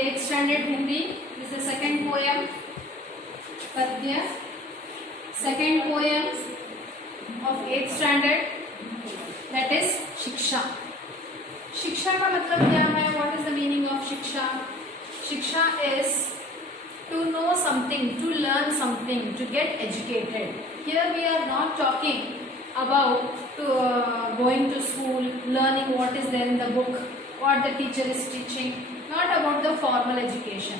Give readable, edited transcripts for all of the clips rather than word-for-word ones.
8th standard Hindi. This is the second poem, Padya. Second poem of 8th standard, that is शिक्षा. शिक्षा का मतलब क्या है? What is the meaning of शिक्षा? शिक्षा is to know something, to learn something, to get educated. Here we are not talking about going to school, learning what is there in the book, what the teacher is teaching, not about the formal education.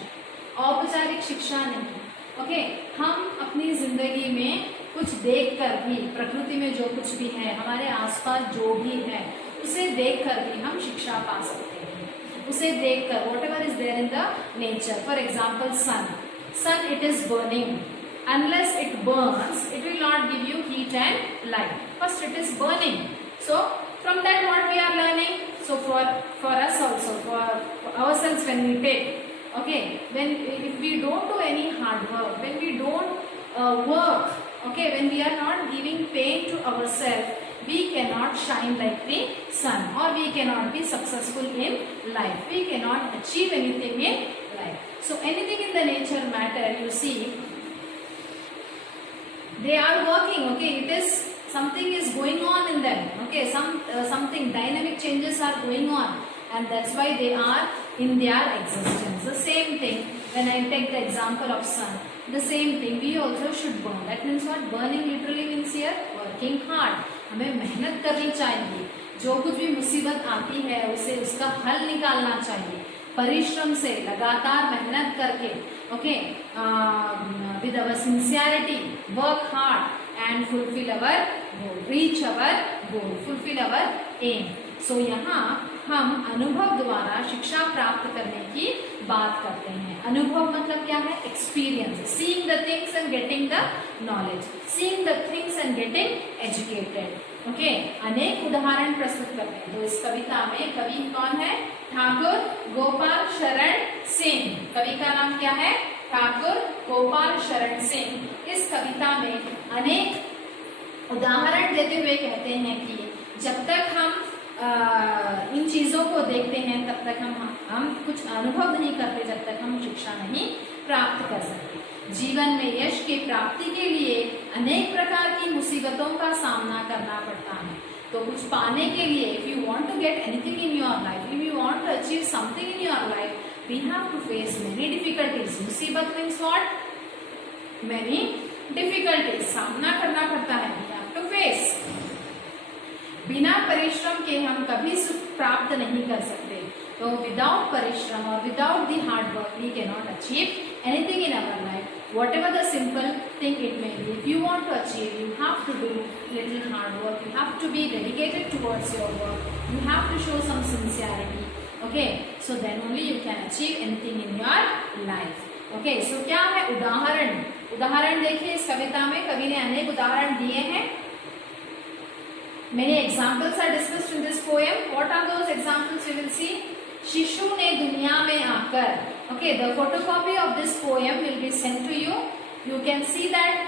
औपचारिक शिक्षा नहीं. Okay, हम अपनी जिंदगी में कुछ देखकर भी, प्रकृति में जो कुछ भी है, हमारे आसपास जो भी है, उसे देखकर भी हम शिक्षा पा सकते हैं. उसे देखकर, whatever is there in the nature. For example sun it is burning. Unless it burns, it will not give you heat and light. First it is burning. So from that what we are learning? So for us also, for ourselves, when we take, okay, if we don't do any hard work, when we don't work, okay, when we are not giving pain to ourselves, we cannot shine like the sun, or we cannot be successful in life. We cannot achieve anything in life. So anything in the nature matter, you see, they are working. Okay, it is something is going on in them. Okay, something dynamic changes are going on, and that's why they are in their existence. The same thing when I take the example of sun. The same thing we also should burn. That means what? Burning literally means here working hard. हमें मेहनत करनी चाहिए. जो कुछ भी मुसीबत आती है उसे उसका हल निकालना चाहिए. परिश्रम से, लगातार मेहनत करके, okay, with our sincerity, work hard and fulfil our goal, reach our goal, fulfil our aim. So यहाँ हम अनुभव द्वारा शिक्षा प्राप्त करने की बात करते हैं. अनुभव मतलब क्या है? Experience, seeing the things and getting the knowledge, seeing the things and getting educated. Okay, अनेक उदाहरण प्रस्तुत करते हैं. तो इस कविता में कवि कौन है? ठाकुर गोपाल शरण सिंह. कवि का नाम क्या है? ठाकुर गोपाल शरण सिंह. इस कविता में अनेक उदाहरण देते हुए कहते हैं कि जब तक हम इन चीजों को देखते हैं तब तक हम कुछ अनुभव नहीं करते, जब तक हम शिक्षा नहीं प्राप्त कर सकते. जीवन में यश की प्राप्ति के लिए अनेक प्रकार की मुसीबतों का सामना करना पड़ता है. तो कुछ पाने के लिए, if you want to get anything in your life, if you want to achieve something in your life, we have to face many difficulties. मुसीबत मीन्स व्हाट? Many difficulties. सामना करना पड़ता है. We have to face. बिना परिश्रम के हम कभी सुख प्राप्त नहीं कर सकते. तो विदाउट परिश्रम और without the hard work we can not achieve anything in our life. Whatever the simple thing it may be, if you want to achieve, you have to do little hard work. You have to be dedicated towards your work. You have to show some sincerity. Okay, so then only you can achieve anything in your life. Okay, so क्या है? उदाहरण. उदाहरण देखिए इस कविता में कवि ने अनेक उदाहरण दिए हैं. Many examples are discussed in this poem. What are those examples? You will see. शिशु ने दुनिया में आकर. Okay, the photocopy of this poem will be sent to you. You can see that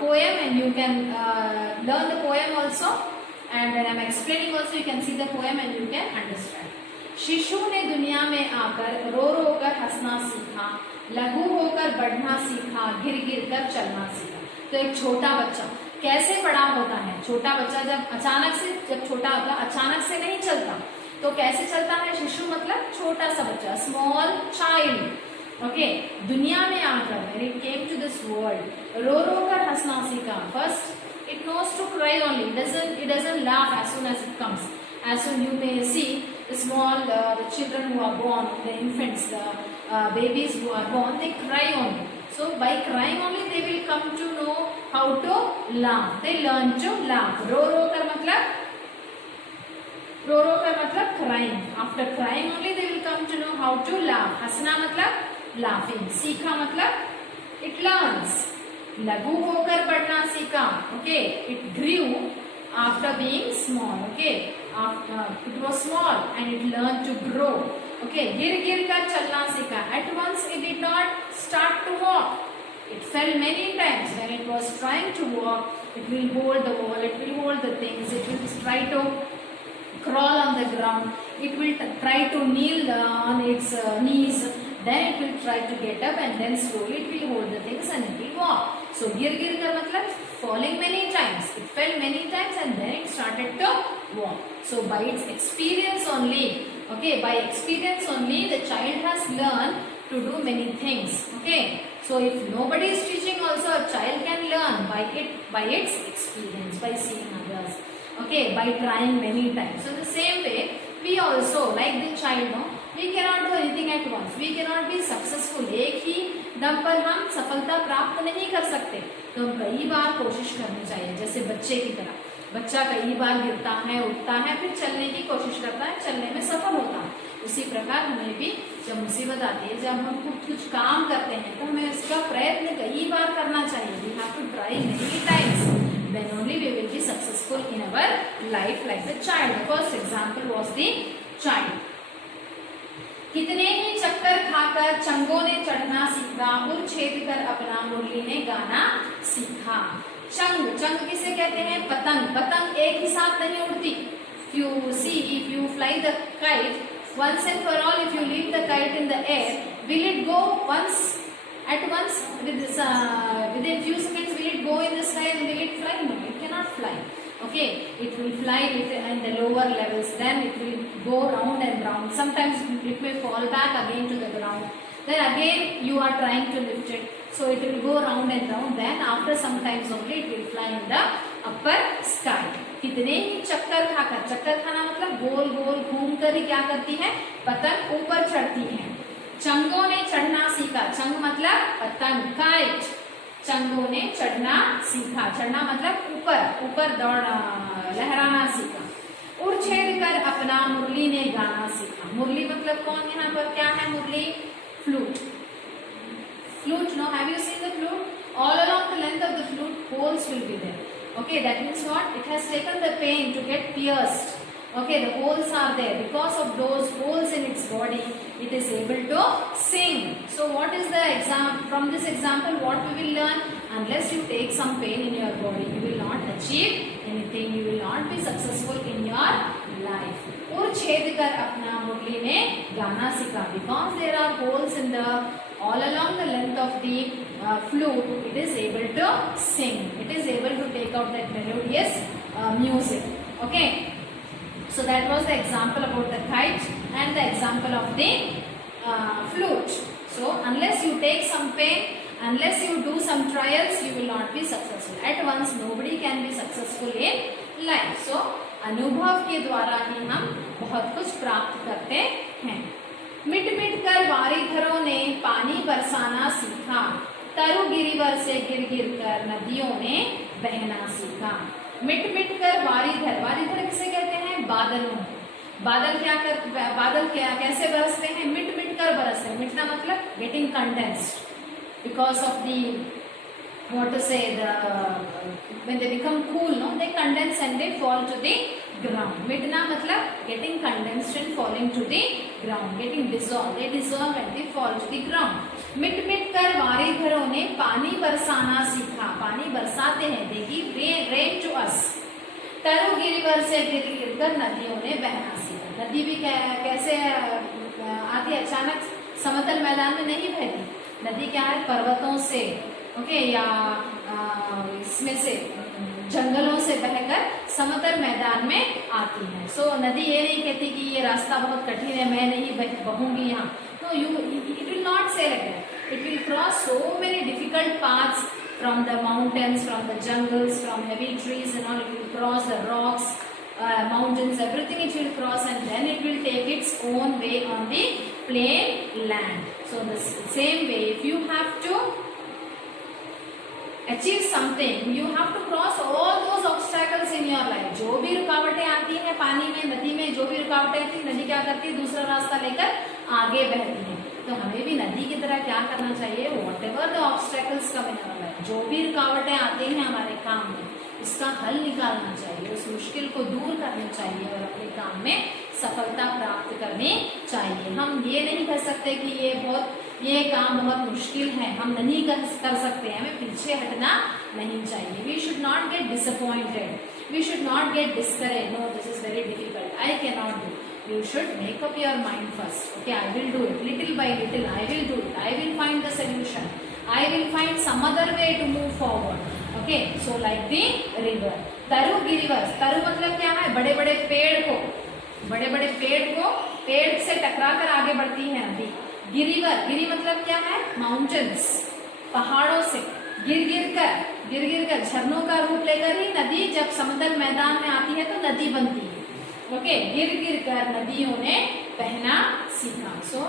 poem and you can learn the poem also. And when I am explaining also, you can see the poem and you can understand. शिशु ने दुनिया में आकर रो रो कर हंसना सीखा, लघु होकर बढ़ना सीखा, गिर गिर कर चलना सीखा. तो एक छोटा बच्चा कैसे बड़ा होता है? छोटा बच्चा जब छोटा होता है, अचानक से नहीं चलता. तो कैसे चलता है? शिशु मतलब छोटा सा बच्चा, स्मॉल चाइल्ड. ओके, दुनिया में आकर, when it came to this world, रो रो कर हंसना सीखा. First it knows to cry only. It doesn't laugh as soon as it comes. As soon you may see the small the children who are born, the infants, the babies who are born, they cry only. So by crying only they will come to know how to laugh. They learn to laugh. रो रो कर मतलब crying. After crying only they will come to know how to laugh. हंसना मतलब laughing. सीखा मतलब it learns. लघु होकर बढ़ना सीखा. Okay, it grew after being small. Okay, it was small and it learned to grow. Okay, गिर गिर कर चलना सीखा. At once it did not start to walk. It fell many times. When it was trying to walk, it will hold the wall, it will hold the things, it will try to crawl on the ground. it will try to kneel on its knees, then it will try to get up, and then slowly it will hold the things and it will walk. So गिर गिर कर मतलब falling many times, it fell many times and then it started to walk. So by its experience only, okay, by experience only the child has learned to do many things. Okay, so if nobody is teaching also, a child can learn by its experience, by seeing others, okay, by trying many times. So the same way we also, like the child, no, we cannot do anything at once, we cannot be successful. एक ही दम पर हम सफलता प्राप्त नहीं कर सकते, तो हम कई बार कोशिश करनी चाहिए, जैसे बच्चे की तरह। बच्चा कई बार गिरता है, उठता है, फिर चलने की कोशिश करता है, चलने में सफल होता है। उसी प्रकार हमें भी जब मुसीबत आती है, जब हम कुछ काम करते हैं, तो हमें इसका प्रयत्न कई बार करना चाहिए। We have to try many times, then only we will be successful in our life like the child. The first example was the child. कितने ही चक्कर खाकर चंगों ने चढ़ना सीखा, उर छेद कर अपना मुरली ने गाना सीखा। चंग, चंग किसे कहते हैं? पतंग। पतंग एक ही साथ नहीं उड़ती। If you see, if you fly the kite, once and for all, if you leave the kite in the air, will it go once at once with this, within few seconds? Will it go in the sky and will it fly? No, it cannot fly. Okay, it will fly in the lower levels, then it will go round and round. Sometimes it may fall back again to the ground, then again you are trying to lift it, so it will go round and round, then after some times only it will fly in the upper sky. कितने ही चक्कर खाकर, चक्कर खाना मतलब गोल गोल घूम कर ही क्या करती है? पतंग ऊपर चढ़ती है। चंगों ने चढ़ना सीखा, चंग मतलब पतंग, काइट। चंगों ने चढ़ना सीखा, चढ़ना मतलब ऊपर, ऊपर दौड़ लहराना सीखा। उड़ छेद कर अपना मुरली ने गाना सीखा। मुरली मतलब कौन? यहाँ पर क्या है मुरली? Flute. Flute, no, have you seen the flute? All along the length of the flute, holes will be there. Okay, that means what? It has taken the pain to get pierced. Okay, the holes are there. Because of those holes in its body, it is able to sing. So what is the from this example, what we will learn? Unless you take some pain in your body, you will not achieve anything. You will not be successful in your life. उर छेद कर अपना मुरली ने गाना सीखा. Because there are holes in the all along the length of the flute, it is able to sing. It is able to take out that melodious music. Okay. So that was the example about the kite and the example of the flute. So unless you take some pain, unless you do some trials, you will not be successful. At once, nobody can be successful in life. So अनुभव के द्वारा ही हम बहुत कुछ प्राप्त करते हैं. मिट मिट कर वारीधरों ने पानी बरसाना सीखा, तरु गिरिवर से गिर गिर कर नदियों ने बहना सीखा. मिट मिट कर वारीधर, वारीधर किसे कहते हैं? बादलों. बादल क्या कैसे बरसते हैं? मिट मिट कर बरसते हैं. मिटना मतलब getting condensed because of the what to say, when they become cool, no, they condense and they fall to the ground. मिटना मतलब getting condensed and falling to the ground, getting dissolved. They dissolve and they fall to the ground. मिट मिट कर वारीधरों ने पानी बरसाना सीखा. पानी बरसाते हैं, they give rain to us. तरु गिरिवर से गिर गिर कर नदियों ने बहना सीखा. नदी भी कैसे आती? अचानक समतल मैदान में नहीं बहती. नदी क्या है? पर्वतों से, ओके, या इसमें से जंगलों से बहकर समतल मैदान में आती है. सो नदी ये नहीं कहती कि ये रास्ता बहुत कठिन है, मैं नहीं बहूंगी यहाँ. तो इट विल नॉट से like that. It will cross so many difficult paths from the mountains, from the jungles, from heavy trees and all. It will cross the rocks, mountains, everything it will cross, and then it will take its own way on the plain land. So the same way, if you have to achieve something, you have to cross all those obstacles in your life. जो भी रुकावटें आती हैं पानी में, नदी में जो भी रुकावटें आती हैं, नदी क्या करती है? दूसरा रास्ता लेकर आगे बहती है. तो हमें भी नदी की तरह क्या करना चाहिए? whatever the obstacles come in our life, जो भी रुकावटें आती हैं हमारे काम में, इसका हल निकालना चाहिए, उस मुश्किल को दूर करना चाहिए और अपने काम में सफलता प्राप्त करनी चाहिए. हम ये नहीं कर सकते कि ये काम बहुत मुश्किल है, हम नहीं कर सकते हैं. हमें पीछे हटना नहीं चाहिए. We should not get disappointed, we should not get discourage. No, this is very difficult, I can not do. you should make up your mind first. Okay, I will do it little by little. I will do it. I will find the solution. I will find some other way to move forward. Okay, so like the river. तरु गिरिवर. तरु मतलब क्या है? बड़े बड़े पेड़ को, बड़े बड़े पेड़ से टकरा कर आगे बढ़ती है नदी. गिरिवर. गिरी मतलब क्या है? माउंटेन्स, पहाड़ों से गिर गिर कर झरनों का रूप लेकर ही नदी जब समतल मैदान में आती है तो नदी बनती है. ओके, गिर गिर कर नदियों ने बहना सीखा. सो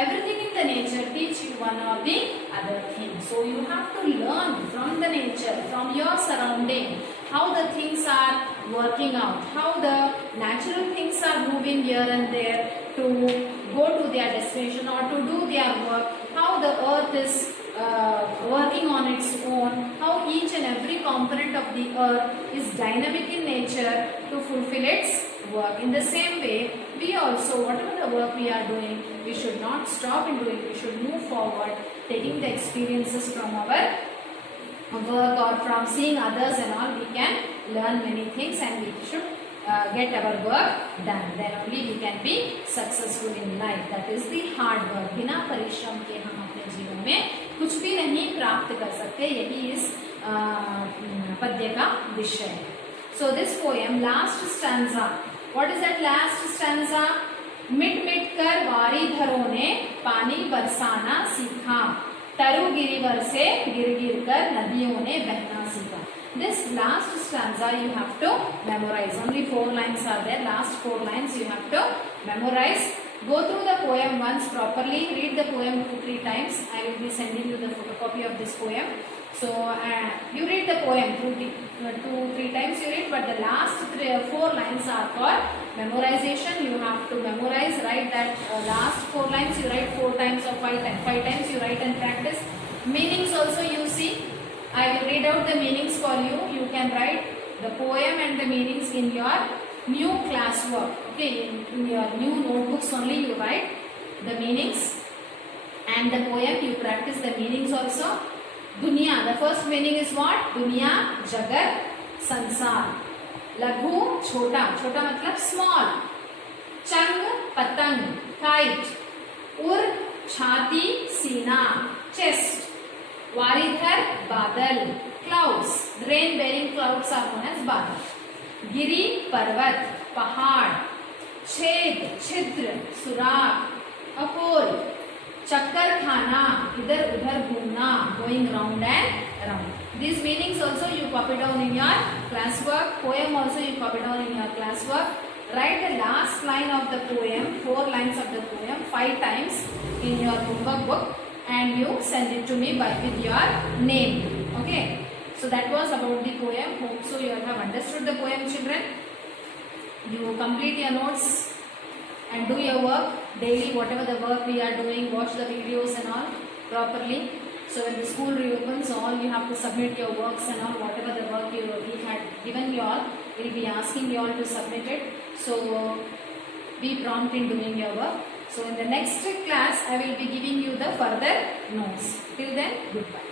everything in the nature teach you one or the other thing. So you have to learn from the nature, from your surrounding, how the things are working out, how the natural things are moving here and there to go to their destination or to do their work, how the earth is working on its own, how each and every component of the earth is dynamic in nature to fulfill its work. In the same way, we also, whatever the work we are doing, we should not stop in doing. We should move forward, taking the experiences from our work or from seeing others and all. We can learn many things and we should get our work done. Then only we can be successful in life. That is the hard work. बिना परिश्रम के हम अपने जीवन में कुछ भी नहीं प्राप्त कर सकते. यही इस पद्य का विषय है. So this poem, last stanza. What is that last stanza? मिट मिट कर वारीधरों ने पानी बरसाना सीखा. तरु गिरिवर से गिर गिर कर नदियों ने बहना सीखा. This last stanza you have to memorize. Only 4 lines are there. Last 4 lines you have to memorize. Go through the poem once properly. Read the poem 2-3 times. I will be sending you the photocopy of this poem. So you read the poem 2-3 times. You read, but the last 4 lines are for memorization. You have to memorize. Write that last 4 lines. You write 4 times or 5 times. 5 times you write and practice. Meanings also you see. I will read out the meanings for you. You can write the poem and the meanings in your new classwork. Okay, in your new notebooks only you write the meanings and the poem. You practice the meanings also. Dunya, the first meaning is what? Dunya, Jagat, Sansar. Laghu, Chota. Chota matlab small. Chang, Patang, kite. Ur, Chhati, Sina, chest. Varidhar, Badal, clouds. Rain bearing clouds are known as Badal. Giri, Parvat, Pahad. Ched, Chidra, Surag, a pole. Chakkar khana, idhar udhar ghumna, going round and round. These meanings also you copy down in your classwork. Poem also you copy down in your classwork. Write the last line of the poem, 4 lines of the poem 5 times in your homework book and you send it to me with your name. Okay. So that was about the poem. Hope so you have understood the poem, children. You complete your notes and do your work daily, whatever the work we are doing. Watch the videos and all properly. So when the school reopens, all you have to submit your works and all, whatever the work we had given you all, we'll be asking you all to submit it. So be prompt in doing your work. So in the next class, I will be giving you the further notes. Till then, goodbye.